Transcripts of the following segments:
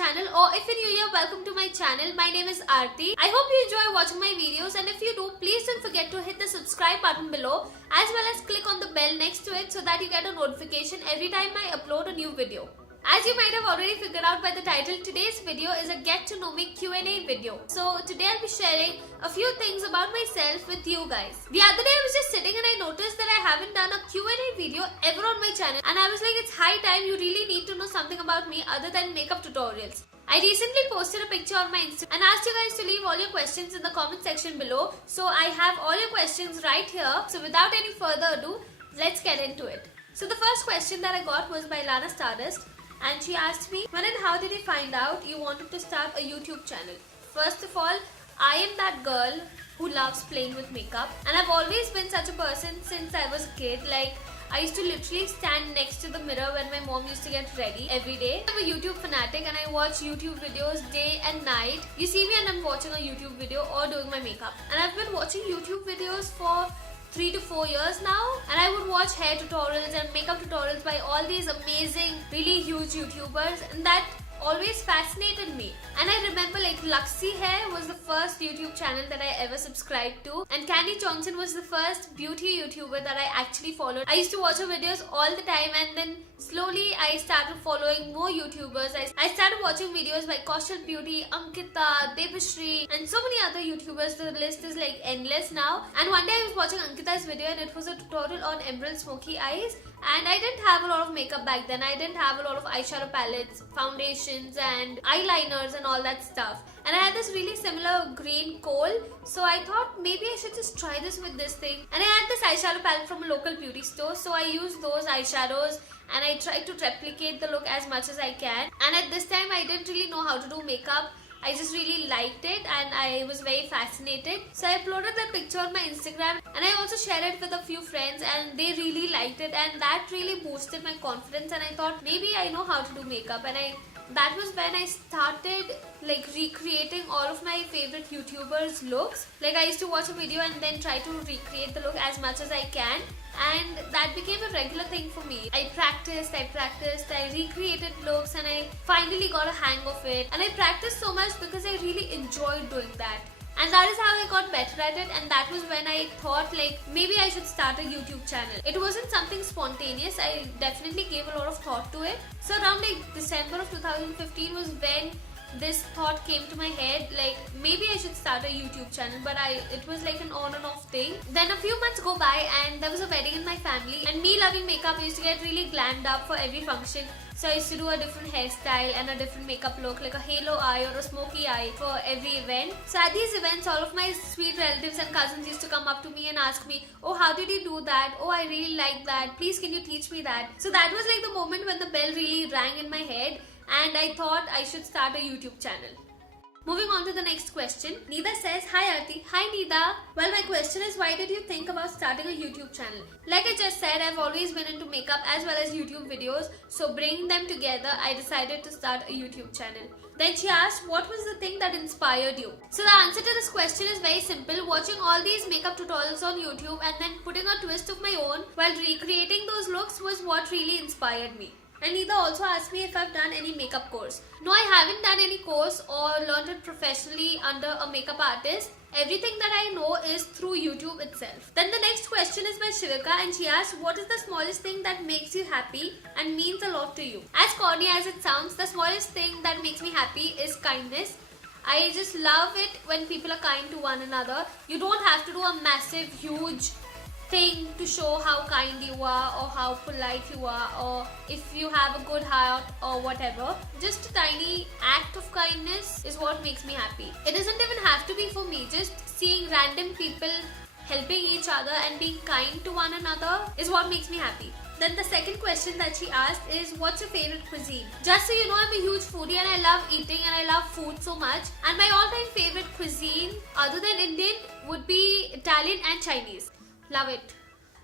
channel, or if you're new here, welcome to my channel. My name is Aarti. I hope you enjoy watching my videos, and if you do, please don't forget to hit the subscribe button below as well as click on the bell next to it so that you get a notification every time I upload a new video. As you might have already figured out by the title, today's video is a get to know me Q&A video. So today I'll be sharing a few things about myself with you guys. The other day I was just sitting and I noticed that I haven't done a Q&A video ever on my channel, and I was like, it's high time you really need to know something about me other than makeup tutorials. I recently posted a picture on my Instagram and asked you guys to leave all your questions in the comment section below. So I have all your questions right here. So without any further ado, let's get into it. So the first question that I got was by Lana Stardust. And she asked me, when and how did you find out you wanted to start a YouTube channel? First of all, I am that girl who loves playing with makeup, and I've always been such a person since I was a kid. Like, I used to literally stand next to the mirror when my mom used to get ready every day. I'm a YouTube fanatic and I watch YouTube videos day and night. You see me and I'm watching a YouTube video or doing my makeup. And I've been watching YouTube videos for 3 to 4 years now, and I would watch hair tutorials and makeup tutorials by all these amazing, really huge YouTubers, and that always fascinated me. And I remember like Luxie Hair was the first YouTube channel that I ever subscribed to, and Candy Johnson was the first beauty YouTuber that I actually followed. I used to watch her videos all the time, and then slowly I started following more YouTubers. I started watching videos by Kaushal Beauty, Ankita, Debashri, and so many other YouTubers. The list is like endless now. And one day I was watching Ankita's video and it was a tutorial on emerald smoky eyes, and I didn't have a lot of makeup back then. I didn't have a lot of eyeshadow palettes, foundations and eyeliners and all that stuff. And I had this really similar green kohl, so I thought maybe I should just try this with this thing. And I had this eyeshadow palette from a local beauty store, so I used those eyeshadows and I tried to replicate the look as much as I can. And at this time I didn't really know how to do makeup. I just really liked it and I was very fascinated. So I uploaded that picture on my Instagram, and I also shared it with a few friends, and they really liked it, and that really boosted my confidence. And I thought maybe I know how to do makeup, and that was when I started like recreating all of my favorite YouTubers' looks. Like, I used to watch a video and then try to recreate the look as much as I can, and that became a regular thing for me. I practiced, I recreated looks, and I finally got a hang of it. And I practiced so much because I really enjoyed doing that. And that is how I got better at it, and that was when I thought like maybe I should start a YouTube channel. It wasn't something spontaneous, I definitely gave a lot of thought to it. So around like December of 2015 was when this thought came to my head, like maybe I should start a YouTube channel, but it was like an on and off thing. Then a few months go by and there was a wedding in my family, and me loving makeup, I used to get really glammed up for every function. So I used to do a different hairstyle and a different makeup look, like a halo eye or a smoky eye for every event. So at these events, all of my sweet relatives and cousins used to come up to me and ask me, oh, how did you do that? Oh, I really like that. Please, can you teach me that? So that was like the moment when the bell really rang in my head, and I thought I should start a YouTube channel. Moving on to the next question. Nida says, hi Aarti. Hi Nida. Well, my question is, why did you think about starting a YouTube channel? Like I just said, I've always been into makeup as well as YouTube videos. So bringing them together, I decided to start a YouTube channel. Then she asked, what was the thing that inspired you? So the answer to this question is very simple. Watching all these makeup tutorials on YouTube and then putting a twist of my own while recreating those looks was what really inspired me. And Nida also asked me if I've done any makeup course. No, I haven't done any course or learned it professionally under a makeup artist. Everything that I know is through YouTube itself. Then the next question is by Shivika, and she asked, what is the smallest thing that makes you happy and means a lot to you? As corny as it sounds, the smallest thing that makes me happy is kindness. I just love it when people are kind to one another. You don't have to do a massive, huge thing to show how kind you are or how polite you are, or if you have a good heart or whatever. Just a tiny act of kindness is what makes me happy. It doesn't even have to be for me. Just seeing random people helping each other and being kind to one another is what makes me happy. Then the second question that she asked is, what's your favorite cuisine? Just so you know, I'm a huge foodie and I love eating and I love food so much. And my all-time favorite cuisine other than Indian would be Italian and Chinese. Love it.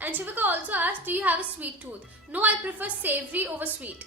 And Shivika also asked, do you have a sweet tooth? No, I prefer savory over sweet.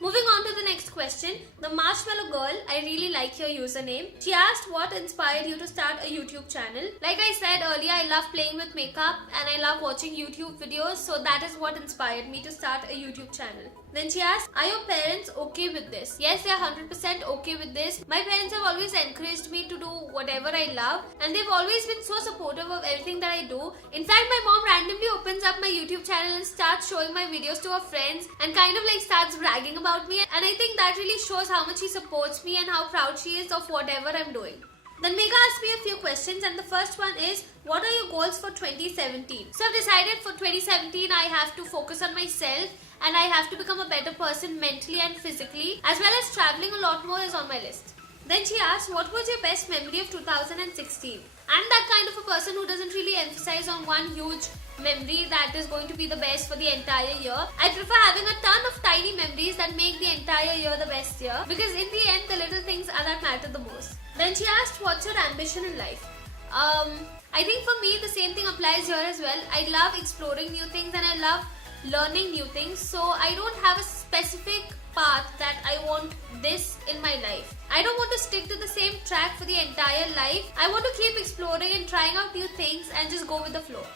Moving on to the next question, the Marshmallow Girl, I really like your username. She asked what inspired you to start a YouTube channel. Like I said earlier, I love playing with makeup and I love watching YouTube videos, so that is what inspired me to start a YouTube channel. Then she asked, are your parents okay with this? Yes, they are 100% okay with this. My parents have always encouraged me to do whatever I love, and they've always been so supportive of everything that I do. In fact, my mom randomly opens up my YouTube channel and starts showing my videos to her friends and kind of like starts bragging about me, and I think that really shows how much she supports me and how proud she is of whatever I'm doing. Then Megha asked me a few questions, and the first one is, what are your goals for 2017? So I've decided for 2017 I have to focus on myself and I have to become a better person mentally and physically, as well as traveling a lot more is on my list. Then she asked, what was your best memory of 2016? I'm that kind of a person who doesn't really emphasize on one huge memory that is going to be the best for the entire year. I prefer having a ton of tiny memories that make the entire year the best year, because in the end the little things are that matter the most. Then she asked, what's your ambition in life? I think for me the same thing applies here as well. I love exploring new things and I love learning new things, so I don't have a specific path that I want this in my life. I don't want to stick to the same track for the entire life. I want to keep exploring and trying out new things and just go with the flow.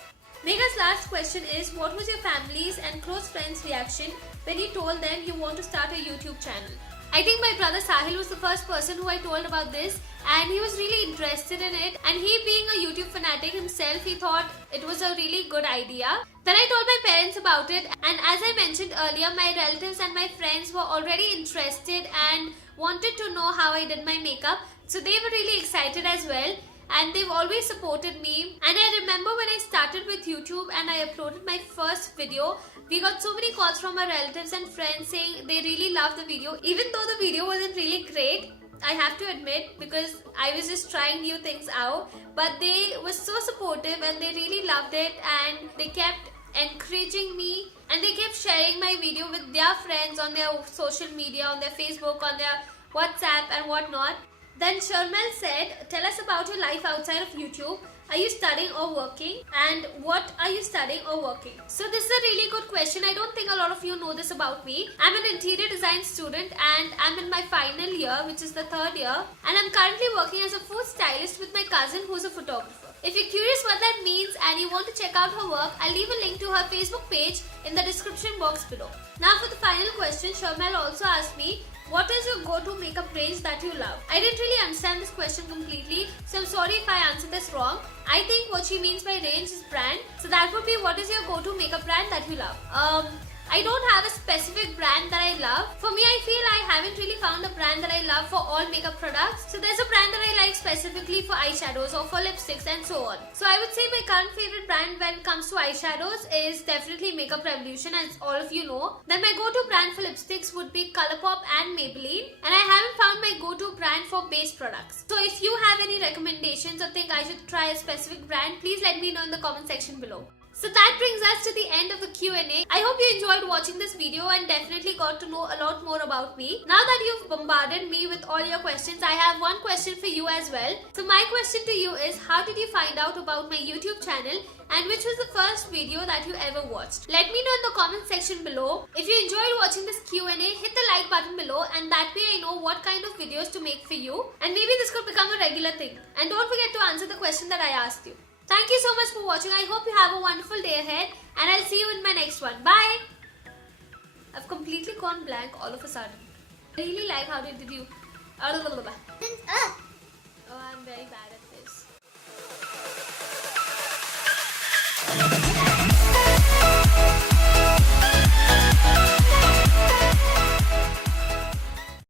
Megha's last question is, what was your family's and close friends' reaction when you told them you want to start a YouTube channel? I think my brother Sahil was the first person who I told about this, and he was really interested in it, and he being a YouTube fanatic himself, he thought it was a really good idea. Then I told my parents about it, and as I mentioned earlier, my relatives and my friends were already interested and wanted to know how I did my makeup, so they were really excited as well. And they've always supported me. And I remember when I started with YouTube and I uploaded my first video, we got so many calls from our relatives and friends saying they really loved the video, even though the video wasn't really great, I have to admit, because I was just trying new things out. But they were so supportive and they really loved it, and they kept encouraging me, and they kept sharing my video with their friends on their social media, on their Facebook, on their WhatsApp and whatnot. Then Sharmal said, tell us about your life outside of YouTube. Are you studying or working? And what are you studying or working? So this is a really good question. I don't think a lot of you know this about me. I'm an interior design student and I'm in my final year, which is the third year. And I'm currently working as a food stylist with my cousin who's a photographer. If you're curious what that means and you want to check out her work, I'll leave a link to her Facebook page in the description box below. Now for the final question, Sharmal also asked me, what is your go-to makeup range that you love? I didn't really understand this question completely, so I'm sorry if I answered this wrong. I think what she means by range is brand. So that would be, what is your go-to makeup brand that you love? I don't have a specific brand that I love. For me, I feel I haven't really found a brand that I love for all makeup products. So there's a brand that I like specifically for eyeshadows or for lipsticks and so on. So I would say my current favorite brand when it comes to eyeshadows is definitely Makeup Revolution, as all of you know. Then my go-to brand for lipsticks would be Colourpop and Maybelline. And I haven't found my go-to brand for base products. So if you have any recommendations or think I should try a specific brand, please let me know in the comment section below. So that brings us to the end of the Q&A. I hope you enjoyed watching this video and definitely got to know a lot more about me. Now that you've bombarded me with all your questions, I have one question for you as well. So my question to you is, how did you find out about my YouTube channel and which was the first video that you ever watched? Let me know in the comment section below. If you enjoyed watching this Q&A, hit the like button below, and that way I know what kind of videos to make for you, and maybe this could become a regular thing. And don't forget to answer the question that I asked you. Thank you so much for watching. I hope you have a wonderful day ahead, and I'll see you in my next one. Bye! I've completely gone blank all of a sudden. I really like how did you... Oh, I'm very bad at